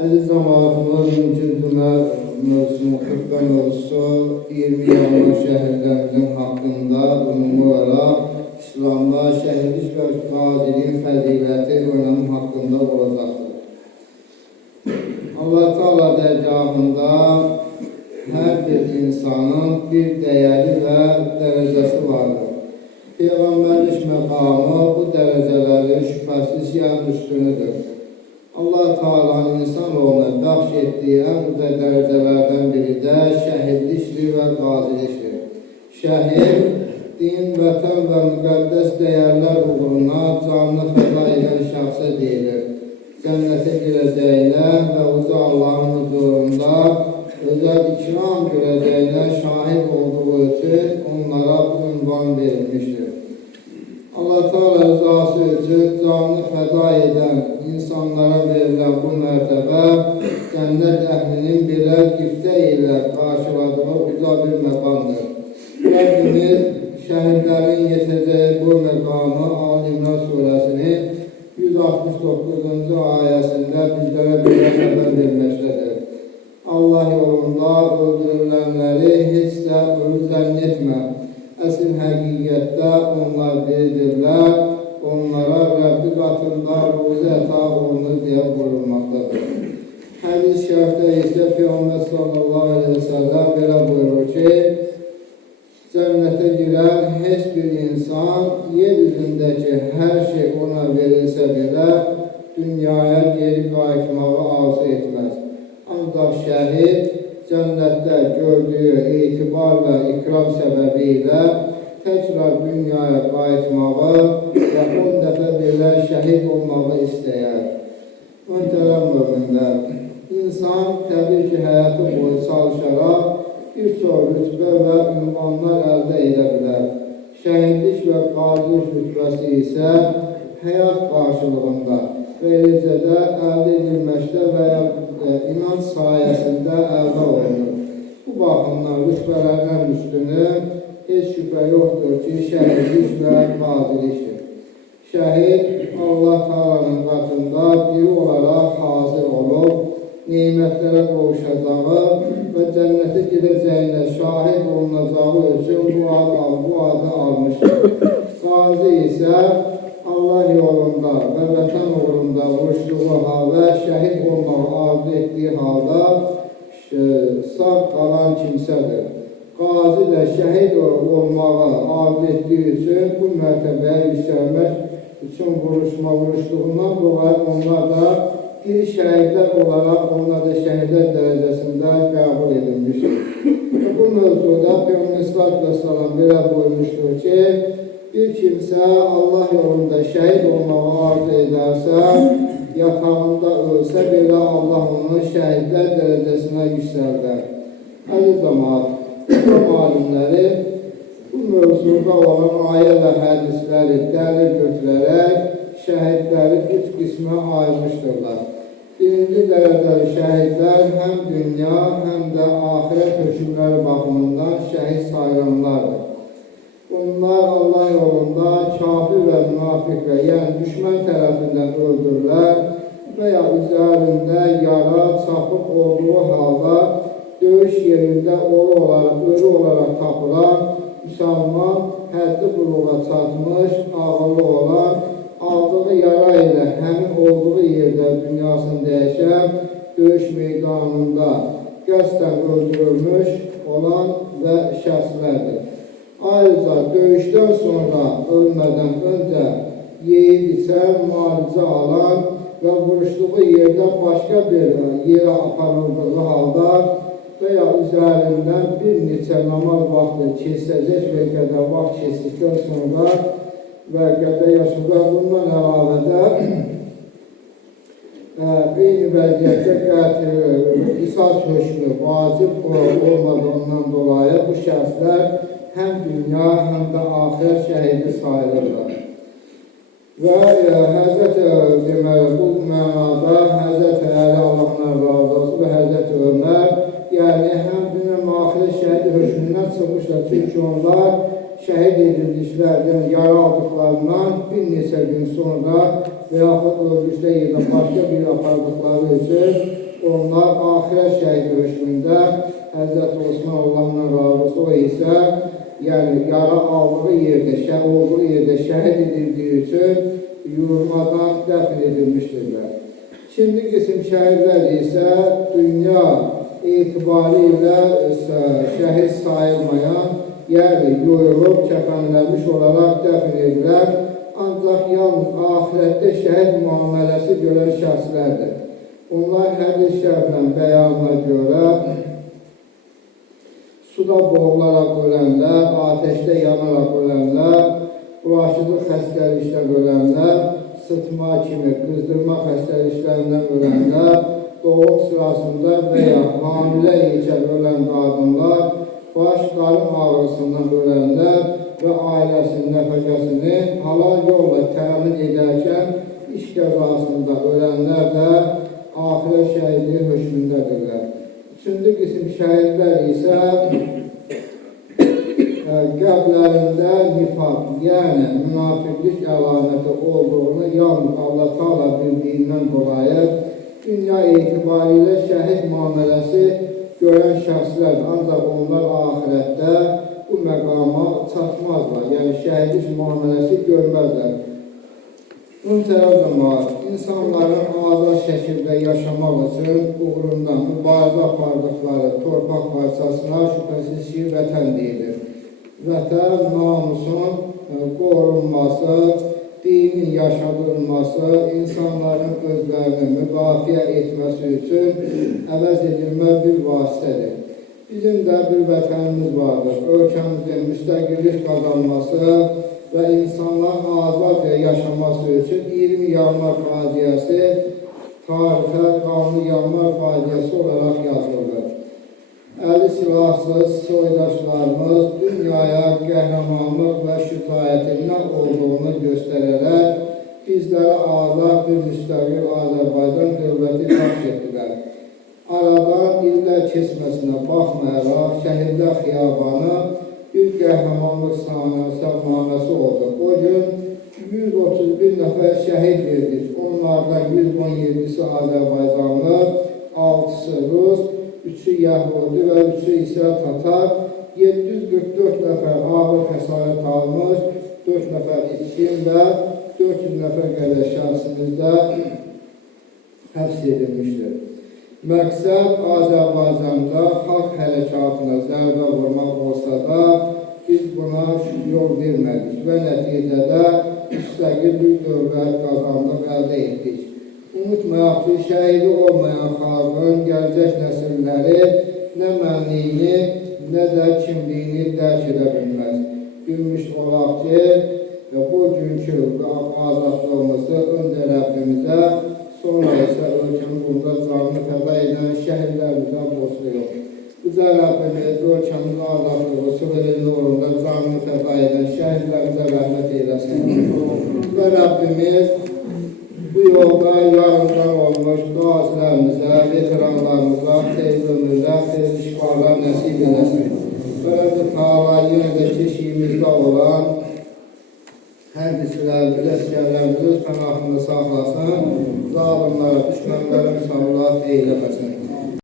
Əziz cəmaatımız, mümkün cümlə mövzusunu xütbə mövzusu 20 yanvar şəhidlərimizin haqqında ümumi olaraq İslamda şəhidlik və qaziliyin fəziləti önəmi haqqında olacaqdır. Allah Teala dərgahında hər bir insanın bir dəyəri və dərəcəsi vardır. Peyğəmbərlik məqamı bu dərəcələrin şübhəsiz üstünüdür. Allah Teala'nın insanoğluna bəxş etdiyi ən uca dərəcələrdən biri də şəhidlikdir və qazilikdir. Şəhid, din, vətən və müqəddəs dəyərlər uğruna canını fəda edən şəxsə deyilir. Cənnətə girəcəyinə və uca Allahın huzurunda özəl ikram görəcəyinə şahid olduğu üçün onlara bu ünvan verilmişdir. Allah Teala rızası üçün canını fəda edən insanlara verilən bu mərtəbə cənnət əhlinin belə qibtə ilə qarşıladığı uca bir məqamdır. Rəbbimiz şəhidlərin yetəcəyi bu məqamı Al-İmran surəsinin 169-cu ayəsində bizlərə belə xəbər verməkdədir. Allah yolunda öldürülənləri heç də ölü zənn etmə. Əsl həqiqətdə onlar biridirlər, onlara Rəbbi qatında ruzi əta olunur deyə buyurulmaqdadır. Hədis şərifdə isə Peyğəmbər sallallahu aleyhi ve sellem belə buyurur ki, cənnətə girən heç bir insan yer üzündəki hər şey ona verilsə belə dünyaya geri qayıtmağı arzu etməz. Ancaq şəhid cənnətdə gördüyü etibar və ikram səbəbi ilə təkrar dünyaya qayıtmağı və 10 dəfə belə şəhid olmağı istəyər. Möhtərəm möminlər, insan təbii ki, həyatı boyu çalışaraq bir çox rütbə və ünvanlar əldə edə bilər. Şəhidlik və qazilik rütbəsi isə həyat qarşılığında və eləcə də əldə edilməkdə və inanc sayəsində əldə olunur. Bu baxımdan rütbələrdən üstünü heç şübhə yoxdur ki, şəhidlik və qazilikdir. Şəhid Allah Teala'nın qatında biri olaraq hazır olub, nemətlərə qovuşacağı və cənnətə gedəcəyinə şahid olunacağı üçün bu adı almışdır. Qazi isə Allah yolunda və vətən uğrunda vuruşduğu halda, şəhid olmağı arzu etdiyi halda sağ qalan kimsədir. Qazi ilə şəhid olmağı arzu etdiyi üçün bu mərtəbəyə yüksəlmək üçün vuruşduğundan dolayı onlar da bir şəhidlər olaraq onlar da şəhidlər dərəcəsində qəbul edilmişdir. Bu mövzuda Peyğəmbər sallallahu belə buyurmuşdur ki, bir kimsə Allah yolunda şəhid olmağı arzu edərsə, yatağında ölsə belə Allah onu şəhidlər dərəcəsinə yüksəldər. Əziz cəmaat, alimləri bu mövzuda olan ayə və hədisləri dəlil götürərək şəhidləri 3 qismə ayırmışdırlar. Birinci dərəcəli şəhidlər həm dünya, həm də axirət hökmləri baxımından şəhid sayılanlardır. Bunlar Allah yolunda kafir və münafiqlə, yəni düşmən tərəfindən öldürürlər və ya üzərində yara çapıq olduğu halda döyüş yerində ölü olaraq tapılan müsəlman həddi buluğa çatmış, ağıllı olan, aldığı yara ilə həmin olduğu yerdə dünyasını dəyişən, döyüş meydanında qəsdən öldürülmüş olan və şəxslərdir. Ayrıca döyüşdən sonra ölmədən öncə yeyib içən, müalicə alan və vuruşduğu yerdə başqa bir yerə aparıldığı halda və ya üzərindən bir neçə namaz vaxtı keçəcək və qədər vaxt keçdikdən sonra və qədər yaşında bundan əlavədə eyni vəziyyətdə qətil, qisas hökmü vacib olmadığından dolayı bu şəxslər həm dünya, həm də axirət şəhidi sayılırlar. Və bu mənada Həzrət Əli Allah'ın razı olsun və Həzrət Ömər, yəni həm dünya axirət şəhidi hökmündən çıxmışlar. Çünki onlar şəhid edildiklərdən, yara aldıqlarından bir neçə gün sonra və yaxud öldükdə yerdən başqa bir apardıqları üçün onlar axirət şəhidi hökmündə Həzrəti Osman Allah'la razı o isə yəni yara aldığı yerdə, olduğu yerdə şəhid edildiyi üçün yurmadan dəfn edilmişdirlər. Şimdi qism şəhidlər isə dünya etibarilə şəhid sayılmayan, yəni yoyulub, kəfənlənmiş olaraq dəfn edilər. Ancaq yalnız ahirətdə şəhid müamiləsi görən şəxslərdir. Onlar hədis şəriflə bəyanına görə suda boğularaq ölənlər, ateşdə yanaraq ölənlər, bulaşıcı xəstəlikdən ölənlər, sıtma kimi qızdırma xəstəliklərindən ölənlər, doğum sırasında və ya hamilə ikən ölən qadınlar, baş qarın ağrısından ölənlər və ailəsinin nəfəqəsini halal yolla təmin edərkən iş qəzasında ölənlər də axirə şəhidliyi hökmündədirlər. Üçüncü qism şəhidlər isə qəblərində nifaq, yəni münafiqlik əlaməti olduğunu yalnız Allah Taala bildiyindən dolayı dünya etibarilə şəhid müamiləsi görən şəxslər, ancaq onlar ahirətdə bu məqama çatmazlar, yəni şəhidlik müamiləsi görməzlər. Müntəzəmət, insanların azad şəkildə yaşamaq üçün uğrunda mübarizə apardıqları torpaq parçasına şübhəsiz ki, vətən deyilir. Vətən, namusun qorunması, dinin yaşadılması, insanların özlərini müdafiə etməsi üçün əvəz edilmə bir vasitədir. Bizim də bir vətənimiz vardır. Ölkəmizin müstəqillik qazanması və insanların azad yaşaması üçün 20 yanvar faciəsi tarixə qanlı yanvar faciəsi olaraq yazılır. Əli silahsız soydaşlarımız dünyaya qəhrəmanlıq və şücaətindən olduğunu göstərərək bizlərə azad bir müstəqil Azərbaycan dövləti bəxş etdilər. Aradan illər keçməsinə baxmayaraq Şəhidlər Xiyabanı bir qəhrəmanlıq səhnaməsi oldu. O gün 131 nəfər şəhid verdik. Onlardan 117'si Azərbaycanlı, 6'sı Rus, 3'ü Yahudi və 3'ü isə Tatar, 744 nəfər ağır xəsarət almış, 4 nəfər itkin və 400 nəfər qədər şəxsimizdə həbs edilmişdir. Məqsəd Azərbaycanda xalq hərəkatına zərbə vurmaq olsa da, biz buna yol vermədik və nəticədə müstəqil bir dövlət qazandıq, əldə etdik. Unutmayaq ki, şəhidi olmayan xalqın gələcək nəsilləri nə mənliyini, nə də kimliyini dərk edə bilməz. Gülmüş olaq ki, bu günkü azadlığımızı öncə Rəbbimizə, sonra isə ölkəmiz bunda canını fəda edən şəhidlərimizə borcluyuq. Bizə Rəbbimiz ölkəmiz azadlığı, suverenliyi uğrunda canını fəda edən şəhidlərimizə rəhmət eyləsin. Və Rəbbimiz bu yolda yarımdan olmuş qazilərimizə, veteranlarımıza, xeyirli ömürlər, xeyirli şifalar nəsib eləsin. Və Rəbb-i Teala yenə də keşiyimizdə olan hərbçilərimizi, əsgərlərimizi öz pənahında saxlasın, zalimlara, düşmənlərə müsavat eyləməsin.